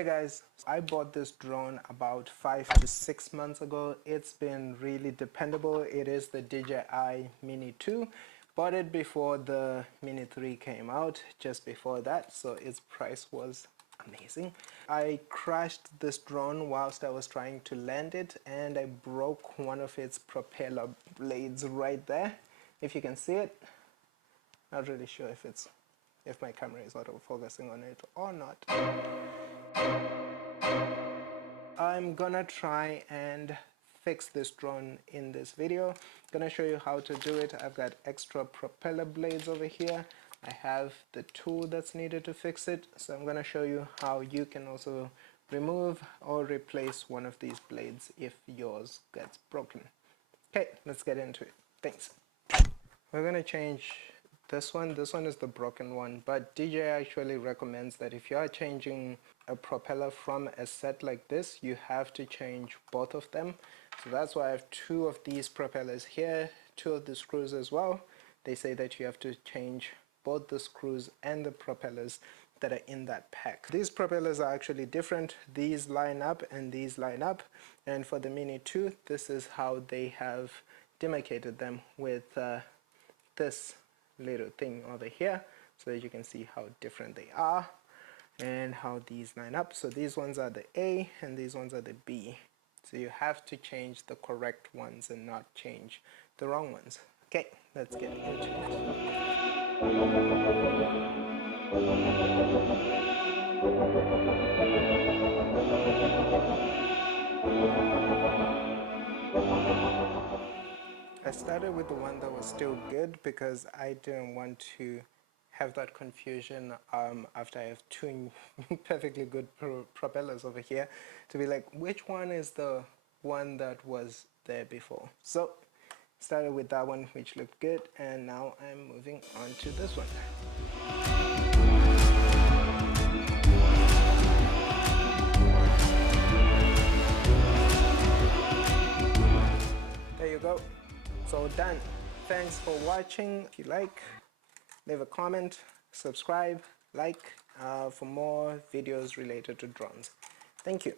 Hey guys, I bought this drone about 5 to 6 months ago. It's been really dependable. It is the DJI Mini 2. Bought it before the Mini 3 came out, just before that, so its price was amazing. I crashed this drone whilst I was trying to land it, and I broke one of its propeller blades right there. If you can see it, not really sure if my camera is auto focusing on it or not. I'm gonna try and fix this drone in this video. Gonna show you how to do it. I've got extra propeller blades over here. I have the tool that's needed to fix it, so I'm gonna show you how you can also remove or replace one of these blades if yours gets broken. Okay, let's get into it. Thanks. We're gonna change this one. This one is the broken one, but DJI actually recommends that if you are changing a propeller from a set like this, you have to change both of them. So that's why I have two of these propellers here, two of the screws as well. They say that you have to change both the screws and the propellers that are in that pack. These propellers are actually different. These line up and these line up, and for the Mini 2 this is how they have demarcated them with this little thing over here, so that you can see how different they are and how these line up. So these ones are the A and these ones are the B, so you have to change the correct ones and not change the wrong ones. Okay, let's get into it. I started with the one that was still good because I didn't want to have that confusion after I have two perfectly good propellers over here to be like, which one is the one that was there before? So started with that one, which looked good, and now I'm moving on to this one. There you go. It's all done. Thanks for watching. If you like, leave a comment, subscribe, like for more videos related to drones. Thank you.